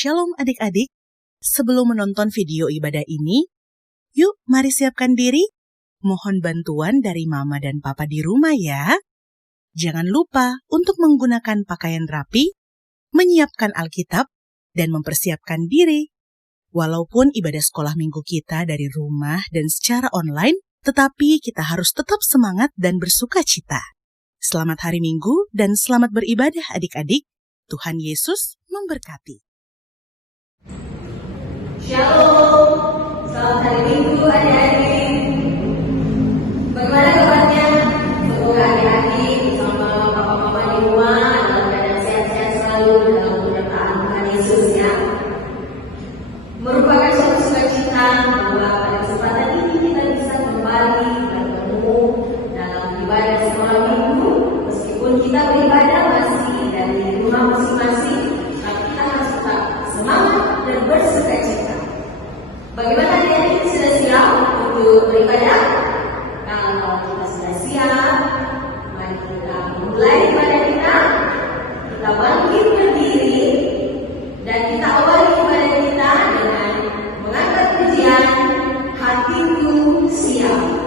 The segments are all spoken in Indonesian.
Shalom adik-adik, sebelum menonton video ibadah ini, yuk mari siapkan diri. Mohon bantuan dari mama dan papa di rumah ya. Jangan lupa untuk menggunakan pakaian rapi, menyiapkan Alkitab, dan mempersiapkan diri. Walaupun ibadah sekolah minggu kita dari rumah dan secara online, tetapi kita harus tetap semangat dan bersuka cita. Selamat hari Minggu dan selamat beribadah adik-adik. Tuhan Yesus memberkati. Shalom, selamat hari Minggu adik-adik. Bagaimana kabarnya? Semoga adik-adik bersama papa-mama di rumah dalam keadaan sehat-sehat selalu dalam penyertaan Tuhan Yesus ya. Merupakan suatu sukacita bahwa pada kesempatan ini kita bisa kembali bertemu dalam ibadah sekolah minggu. Meskipun kita beribadah masih dari rumah masing-masing, tapi kita harus tetap semangat dan bersukacita. Bagaimana adik-adik sudah siap untuk beribadah? Kalau kita sudah siap, mari kita mulai ibadah kita. Kita bangkit berdiri dan kita awali ibadah kita dengan mengangkat pujian Hatiku Siap.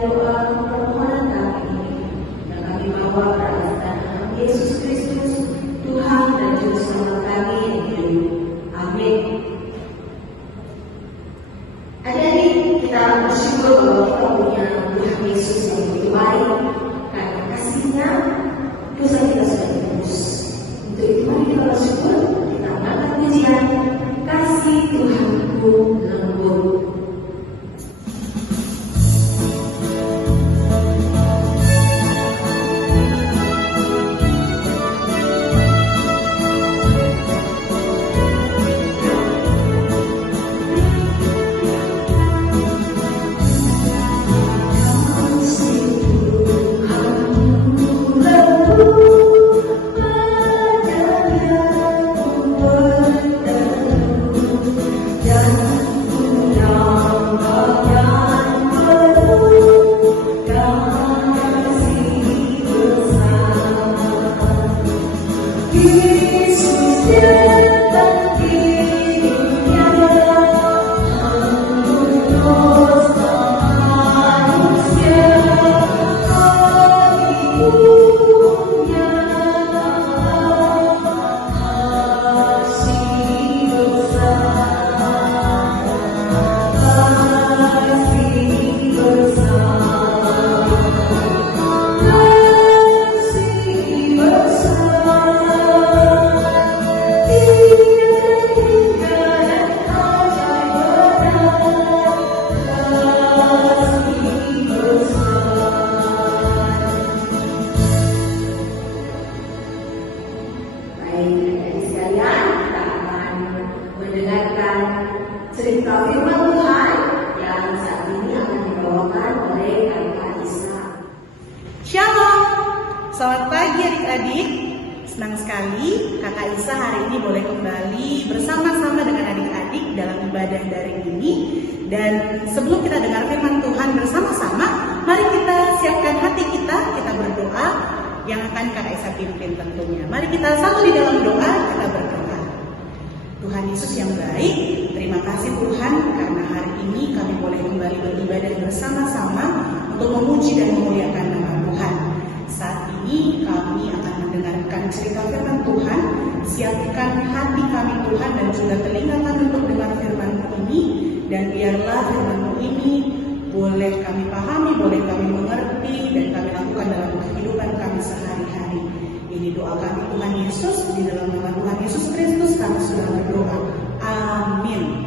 doa permohonan kami ini yang kami bawa ke atas nama Yesus Kristus, Tuhan dan Juru Selamat kami yang hidup. Amin. Adik-adik, kita bersyukur bahwa kita punya Tuhan Yesus yang begitu baik. Karena kasih-Nya, dosa kita sudah ditebus. Untuk itu mari kita bersyukur, kita angkat pujian, kasih Tuhanku lembut. Cerita firman Tuhan yang saat ini akan dibawakan oleh Kakak Isa. Shalom, selamat pagi adik-adik. Senang sekali Kakak Isa hari ini boleh kembali bersama-sama dengan adik-adik dalam ibadah daring ini. Dan sebelum kita dengar firman Tuhan bersama-sama, mari kita siapkan hati kita berdoa yang akan Kakak Isa pimpin tentunya. Mari kita sama di dalam doa, kita berdoa. Tuhan Yesus yang baik, terima kasih Tuhan karena hari ini kami boleh kembali beribadah bersama-sama untuk memuji dan memuliakan nama Tuhan. Saat ini kami akan mendengarkan cerita firman Tuhan. Siapkan hati kami Tuhan dan juga telinga kami untuk dengar firman-Mu ini. Dan biarlah firman-Mu ini boleh kami pahami, boleh kami mengerti dan kami lakukan dalam kehidupan kami sehari-hari. Ini doa kami Tuhan Yesus, di dalam nama Tuhan Yesus Kristus kami sudah berdoa. Amin.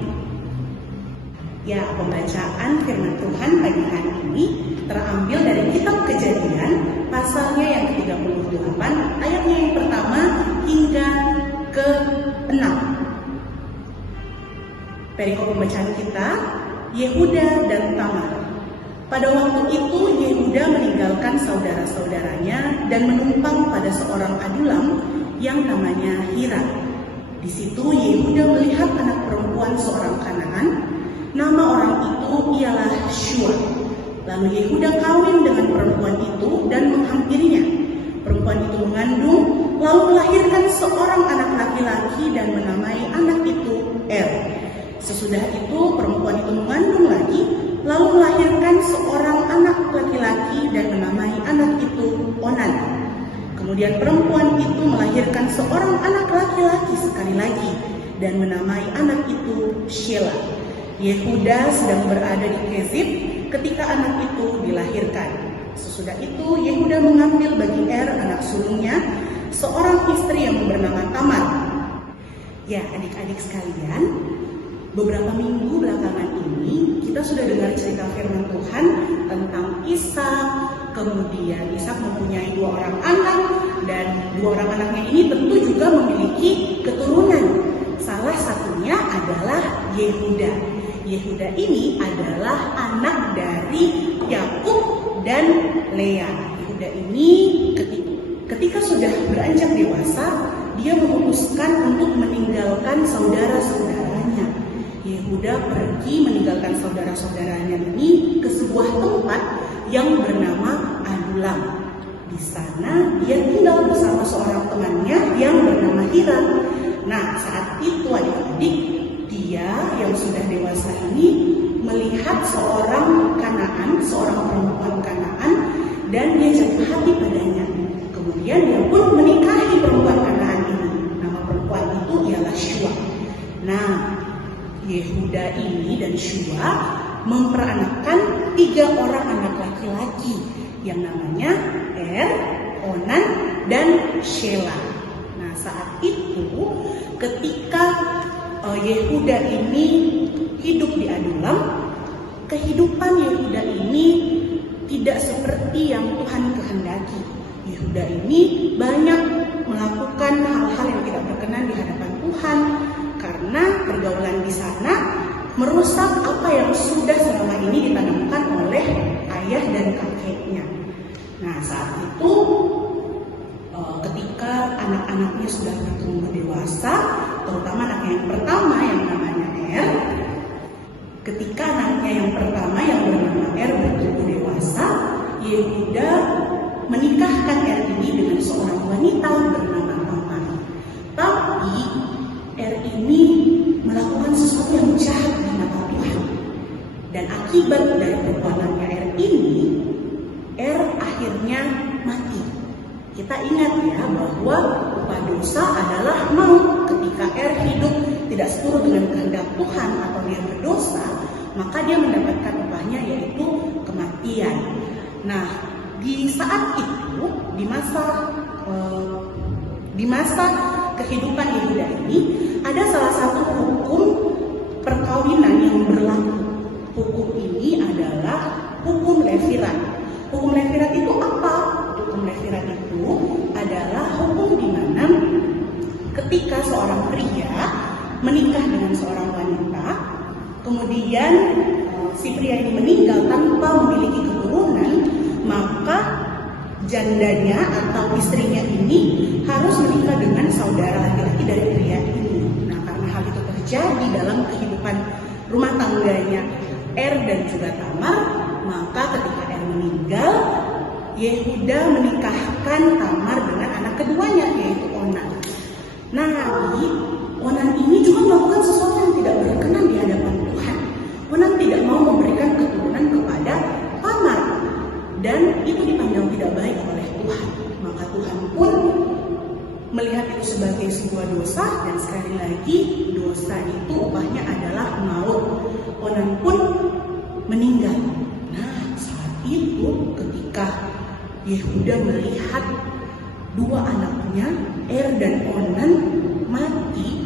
Ya, pembacaan firman Tuhan pagi hari ini terambil dari kitab Kejadian, pasalnya yang ke-38, ayatnya yang pertama hingga ke-6. Perikop pembacaan kita, Yehuda dan Tamar. Pada waktu itu Yehuda meninggalkan saudara-saudaranya dan menumpang pada seorang adulam yang namanya Hira. Di situ Yehuda melihat anak perempuan seorang Kanaan. Nama orang itu ialah Shua. Lalu Yehuda kawin dengan perempuan itu dan menghampirinya. Perempuan itu mengandung, lalu melahirkan seorang anak laki-laki dan menamai anak itu Er. Sesudah itu perempuan itu mengandung lagi, lalu melahirkan seorang anak laki-laki dan menamai anak itu Onan. Kemudian perempuan itu melahirkan seorang anak laki-laki sekali lagi dan menamai anak itu Shela. Yehuda sedang berada di Kezib ketika anak itu dilahirkan. Sesudah itu Yehuda mengambil bagi Er anak sulungnya seorang istri yang bernama Tamar. Ya, adik-adik sekalian, beberapa minggu belakangan ini kita sudah dengar cerita firman Tuhan tentang Ishak. Kemudian Ishak mempunyai 2 orang anak dan 2 orang anaknya ini tentu juga memiliki keturunan. Salah satunya adalah Yehuda. Yehuda ini adalah anak dari Yakub dan Lea. Yehuda ini ketika sudah beranjak dewasa, dia memutuskan untuk meninggalkan saudara-saudaranya. Yehuda pergi meninggalkan saudara-saudaranya ini ke sebuah tempat yang bernama Adulam. Di sana dia tinggal bersama seorang temannya yang bernama Hira. Nah, saat itu adik-adik, dia yang sudah dewasa ini melihat seorang Kanaan, seorang perempuan Nah, Yehuda ini dan Syua memperanakkan 3 orang anak laki-laki yang namanya Er, Onan, dan Shelah. Nah, saat itu ketika Yehuda ini hidup di Adulam, kehidupan Yehuda ini tidak seperti yang Tuhan kehendaki. Yehuda ini banyak melakukan hal-hal yang tidak berkenan di hadapan Tuhan karena pergaulan di sana merusak apa yang sudah selama ini ditanamkan oleh ayah dan kakeknya. Nah, saat itu ketika anak-anaknya sudah bertumbuh dewasa, terutama anaknya yang pertama yang namanya Er, ketika anaknya yang pertama yang bernama Er bertumbuh dewasa, Yehuda menikahkan Er ini dengan seorang wanita bernama Tamar. Tapi Er ini melakukan sesuatu yang jahat di mata Tuhan. Dan akibat dari perbuatannya Er ini, Er akhirnya mati. Kita ingat ya bahwa upah dosa adalah maut. Ketika Er hidup tidak seturut dengan kehendak Tuhan atau dia berdosa, maka dia mendapatkan upahnya yaitu kematian. Nah, di saat itu, di masa kehidupan Yehuda ini, ada salah satu hukum perkawinan yang berlaku. Hukum ini adalah hukum Levirat. Hukum Levirat itu apa? Hukum Levirat itu adalah hukum di mana ketika seorang pria menikah dengan seorang wanita, kemudian si pria ini meninggal tanpa memiliki keturunan, maka jandanya atau istrinya ini harus menikah dengan saudara laki-laki dari pria ini. Nah, karena hal itu terjadi dalam kehidupan rumah tangganya Er dan juga Tamar, maka ketika Er meninggal, Yehuda menikahkan Tamar dengan anak keduanya yaitu Onan. Nah, Onan ini juga melakukan sesuatu yang tidak berkenan di hadapan Tuhan. Onan tidak mau memberikan keturunan kepada Tamar, dan itu dipandang tidak baik oleh Tuhan. Maka Tuhan pun melihat itu sebagai sebuah dosa, dan sekali lagi dosa itu upahnya adalah maut. Onan pun meninggal. Nah, saat itu ketika Yehuda melihat 2 anaknya Er dan Onan mati,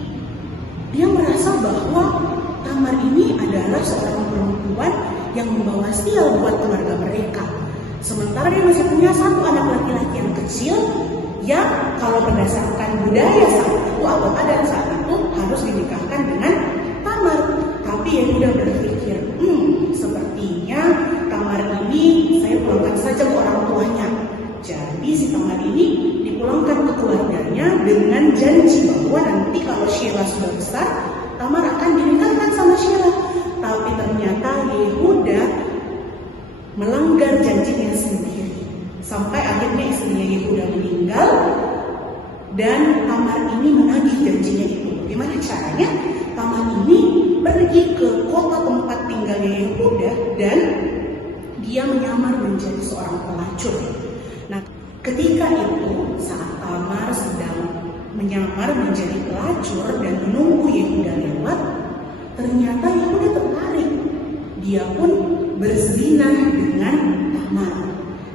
dia merasa bahwa Tamar ini adalah seorang perempuan yang membawa sial buat keluarga mereka. Sementara dia masih punya 1 anak laki-laki yang kecil yang kalau berdasarkan budaya saat itu atau adat saat itu harus dinikahkan dengan Tamar. Tapi Yehuda berpikir, sepertinya Tamar ini saya pulangkan saja ke orang tuanya. Jadi si Tamar ini dipulangkan ke keluarganya dengan janji bahwa nanti kalau Shelah sudah besar, Tamar akan dinikahkan sama Shelah. Tapi ternyata Yehuda melanggar janjinya sendiri. Sampai akhirnya istrinya Yehuda meninggal dan Tamar ini menagih janjinya itu. Bagaimana caranya? Tamar ini pergi ke kota tempat tinggalnya Yehuda dan dia menyamar menjadi seorang pelacur. Nah, ketika itu saat Tamar sedang menyamar menjadi pelacur dan menunggu Yehuda lewat, ternyata Yehuda tertarik. Dia pun berzina dengan Tamar.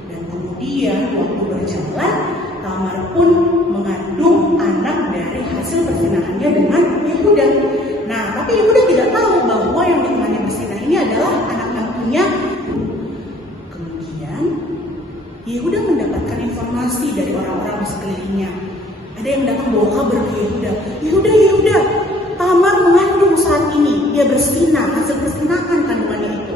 Dan kemudian waktu berjalan, Tamar pun mengandung anak dari hasil perzinahannya dengan Yehuda. Nah, tapi Yehuda tidak tahu bahwa yang ditemani berzina ini adalah anak mantunya. Kemudian Yehuda mendapatkan informasi dari orang-orang di sekelilingnya. Ada yang datang bawa kabar ke Yehuda. Yehuda, Tamar mengandung saat ini. Dia berzina, hasil perzinahan kandungannya itu.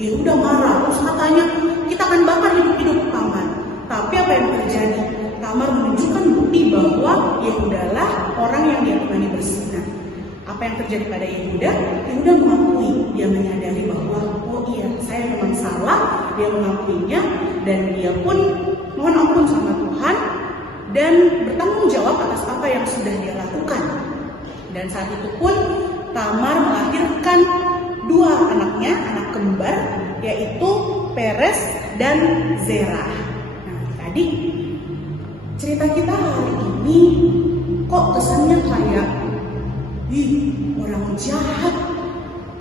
Yehuda marah, terus katanya kita akan bakar hidup-hidup Tamar. Tapi apa yang terjadi? Tamar menunjukkan bukti bahwa Yehudalah orang yang dia temani berzina. Apa yang terjadi pada Yehuda? Yehuda mengakui, dia menyadari bahwa oh iya, saya memang salah. Dia mengakuinya dan dia pun mohon ampun sama Tuhan dan bertanggung jawab atas apa yang sudah dia lakukan. Dan saat itu pun Tamar melahirkan 2 anaknya, anak kembar, yaitu Peres dan Zerah. Nah, tadi cerita kita hari ini kok kesannya kayak orang jahat.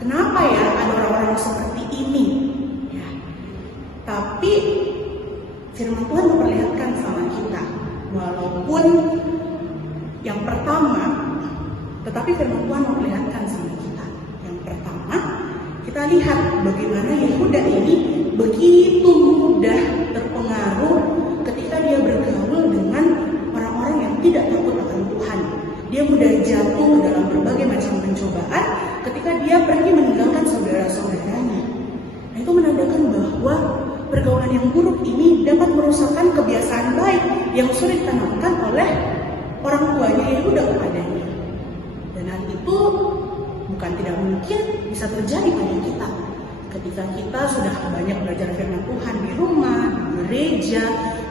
Kenapa ya ada orang-orang seperti ini? Ya. Tapi firman Tuhan memperlihatkan sama kita, walaupun yang pertama, tetapi firman Tuhan memperlihatkan sama kita. Yang pertama, kita lihat bagaimana Yehuda ini begitu mudah terpengaruh ketika dia bergaul dengan orang-orang yang tidak takut akan Tuhan. Dia mudah jatuh dalam berbagai macam pencobaan ketika dia pergi meninggalkan saudara-saudaranya. Nah, itu menandakan bahwa pergaulan yang buruk ini dapat merusakkan kebiasaan baik yang sudah ditanamkan oleh orang tuanya Yehuda kepadanya. Dan hal itu bukan tidak mungkin bisa terjadi pada kita. Ketika kita sudah banyak belajar firman Tuhan di rumah, di gereja,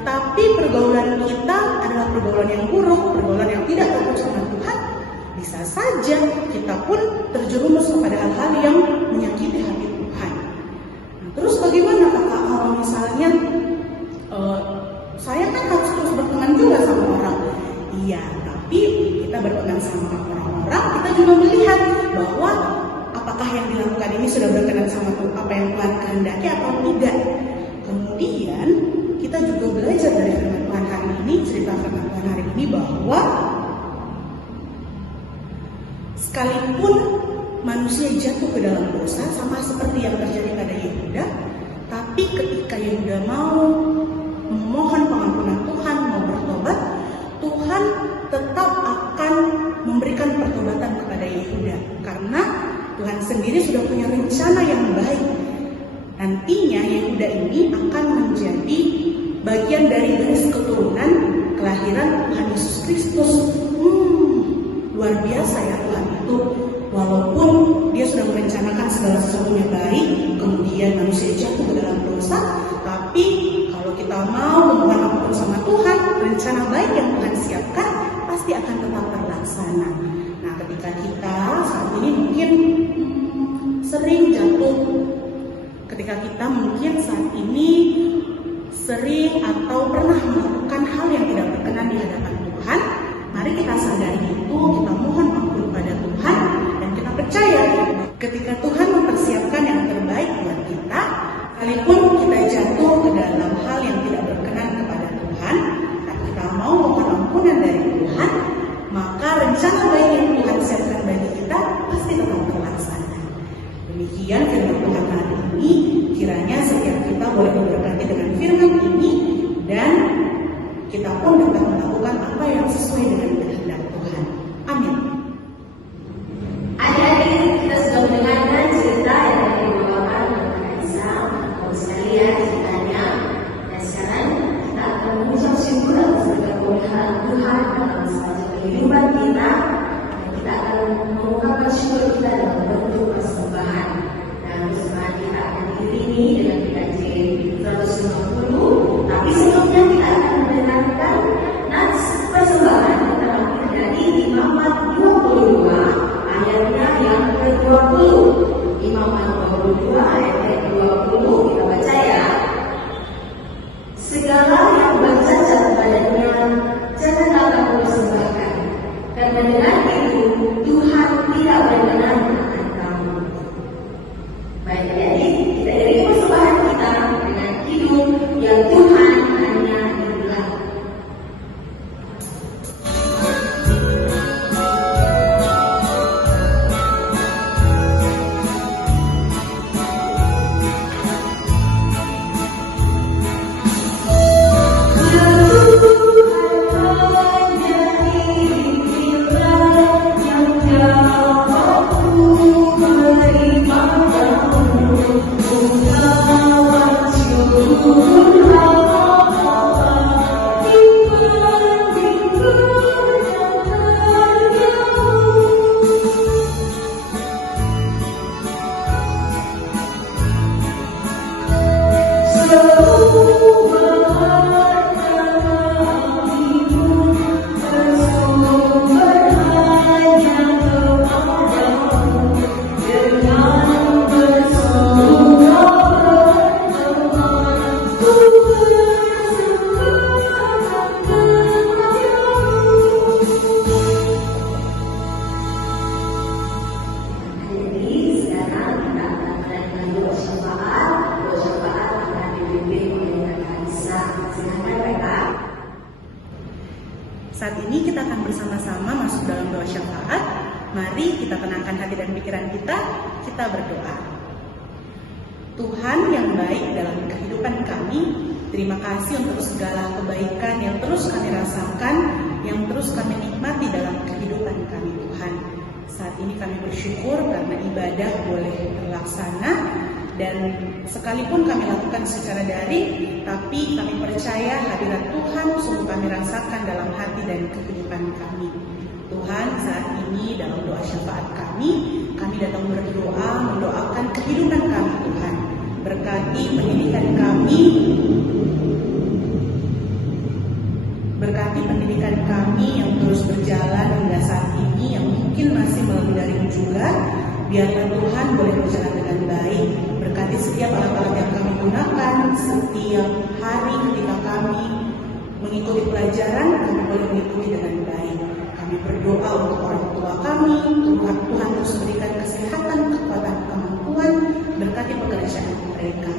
tapi pergaulan kita adalah pergaulan yang buruk, pergaulan yang tidak takut sama Tuhan, bisa saja kita pun terjerumus kepada hal-hal yang menyakiti hati Tuhan. Nah, terus bagaimana kakak kalau misalnya saya kan harus terus berteman juga sama orang? Iya, tapi kita berteman sama orang-orang, kita juga melihat bahwa apakah yang dilakukan ini sudah berkenan sama apa yang Tuhan kehendaki atau tidak. Kemudian kita juga belajar dari firman Tuhan hari ini, cerita firman Tuhan hari ini, bahwa sekalipun manusia jatuh ke dalam dosa sama seperti yang terjadi pada Yehuda, tapi ketika Yehuda mau memohon pengampunan Tuhan, mau bertobat, Tuhan tetap akan memberikan pertobatan kepada Yehuda, karena Tuhan sendiri sudah punya rencana yang baik. Nantinya Yehuda ini akan menjadi bagian dari garis keturunan kelahiran Tuhan Yesus Kristus. Luar biasa ya Tuhan itu. Walaupun dia sudah merencanakan segala sesuatunya baik, kemudian manusia jatuh ke dalam dosa, tapi kalau kita mau memohon ampun sama Tuhan, rencana baik yang Tuhan siapkan pasti akan tetap terlaksana. Nah, ketika kita saat ini mungkin sering jatuh, ketika kita mungkin saat ini sering atau pernah melakukan hal yang tidak berkenan di hadapan Tuhan, mari kita sadari itu, kita mohon ampun pada Tuhan, dan kita percaya ketika Tuhan mempersiapkan yang terbaik buat kita, sekalipun kita jatuh ke dalam hal yang tidak berkenan kepada Tuhan, dan kita mau mohon ampunan dari Tuhan, maka rencana baik yang Tuhan siapkan bagi kita pasti tetap terlaksana. Demikian firman Tuhan hari ini, kiranya setiap kita boleh diberkati dengan firman ini, dan kita pun dapat melakukan apa yang sesuai dengan kehendak Tuhan. Amin. Adik-adik, kita sudah mendengarkan cerita yang dibawakan oleh Kak Isa, Bapak sekalian ceritanya, dan sekarang kita akan mengucap syukur atas segala pemeliharaan Tuhan dalam sepanjang kehidupan kita, dan kita akan mengungkapkan syukur kita dalam bentuk persembahan. Dan persembahan kita akan diiringi dengan PKJ 150, tapi sebelumnya kita akan mendengarkan nats persembahan yang terakhir dari Imamat 22 ayatnya yang ke-20. Imamat 22 ayat ke-20 kita baca ya. Segala yang bercacat badannya jangan akan persembahkan, karena dengan itu Tuhan tidak berkenan akan kamu. Baik, jadi kita iringi persembahan kita dengan hidup yang Tuhan hanya dibilang. Dengan bersorak Saat ini kita akan bersama-sama masuk dalam doa syafaat. Mari kita tenangkan hati dan pikiran kita berdoa. Tuhan yang baik dalam kehidupan kami, terima kasih untuk segala kebaikan yang terus kami rasakan, yang terus kami nikmati dalam kehidupan kami Tuhan. Saat ini kami bersyukur karena ibadah boleh terlaksana, dan sekalipun kami lakukan secara daring, tapi kami percaya hadirat Tuhan sungguh kami rasakan dalam hati dan kehidupan kami. Tuhan, saat ini dalam doa syafaat kami datang berdoa, mendoakan kehidupan kami Tuhan. Berkati pendidikan kami, berkati pendidikan kami yang terus berjalan hingga saat ini, yang mungkin masih melalui daring juga. Biarlah Tuhan boleh berjalan dengan baik. Berkati setiap alat-alat yang kami gunakan, setiap hari ketika kami mengikuti pelajaran, kami boleh mengikuti dengan baik. Kami berdoa untuk orang tua kami, Tuhan terus berikan kesehatan, kekuatan, kemampuan, berkati pekerjaan mereka.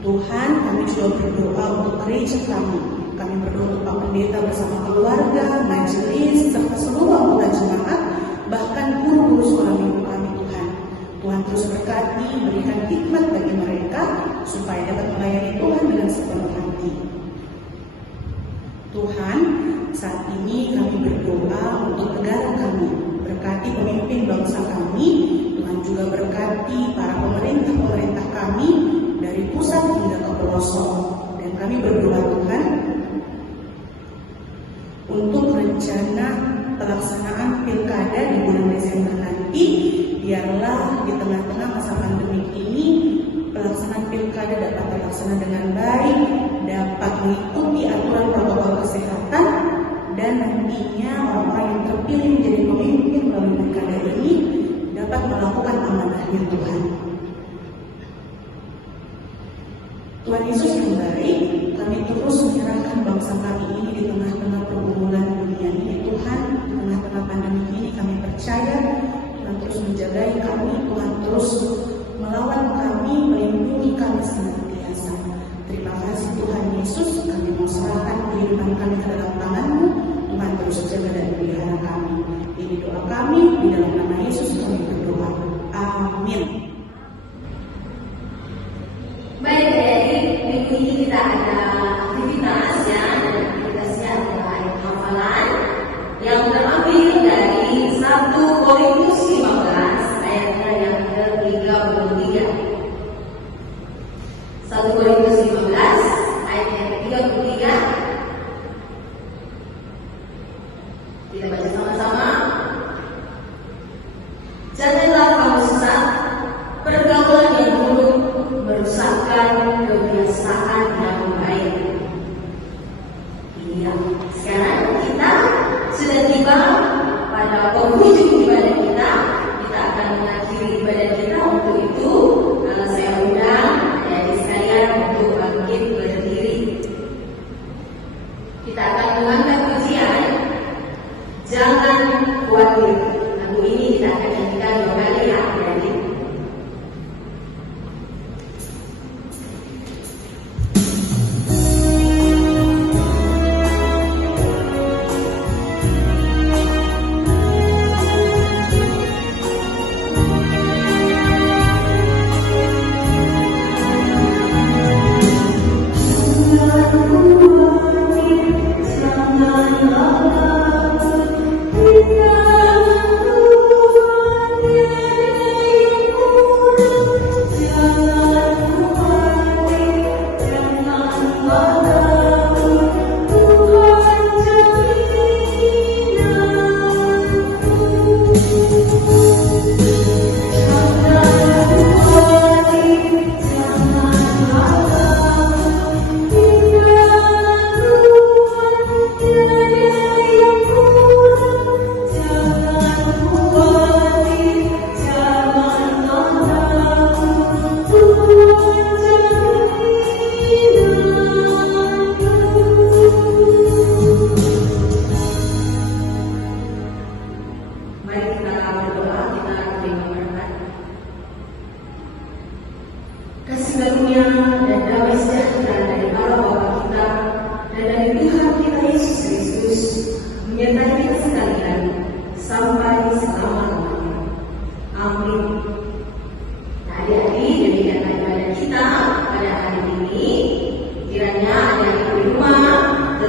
Tuhan, kami juga berdoa untuk gereja kami. Kami berdoa untuk Pak Pendeta bersama keluarga, majelis, serta seluruh anggota jemaat, bahkan guru-guru sekolah minggu kami Tuhan. Tuhan terus berkati, berikan hikmat bagi mereka, supaya dapat melayani Tuhan dengan sepenuh hati. Tuhan, saat ini kami berdoa untuk negara kami, berkati pemimpin bangsa kami. Tuhan juga berkati para pemerintah kami, dari pusat hingga ke pelosok. Dan kami berdoa Tuhan, untuk rencana pelaksanaan pilkada di bulan Desember nanti, biarlah di tengah-tengah masa pandemi ini, pelaksanaan pilkada dapat terlaksana dengan baik, dapat mengikuti aturan protokol kesehatan, dan nantinya orang-orang yang terpilih menjadi pemimpin melalui pilkada ini dapat melakukan amanahnya Tuhan. Tuhan Yesus yang baik, kami terus menyerahkan bangsa kami ini di tengah-tengah pergumulan dunia ini Tuhan. Di tengah-tengah pandemi ini kami percaya Tuhan terus menjaga kami, Tuhan terus melawan kami, melindungi kami senantiasa. Terima kasih Tuhan Yesus, kami mau serahkan kehidupan kami ke dalam tangan-Mu. Tuhan terus jaga dan pelihara kami. Ini doa kami, di dalam nama Yesus kami berdoa. Amin. Baik, jadi minggu ini kita ada aktivitas ya, dan aktivitasnya adalah ayat hafalan yang terambil dari 1 Korintus 15 ayatnya yang ke-33. 1 Korintus 15 ayat yang ke-33. Kita baca sama-sama. Janganlah kamu sesat,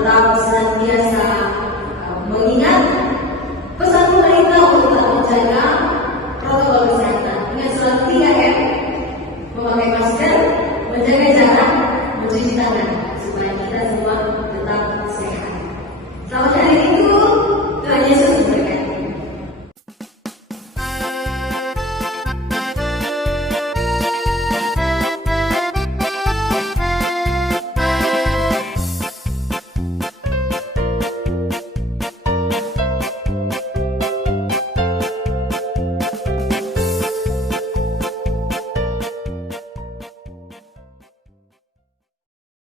tetap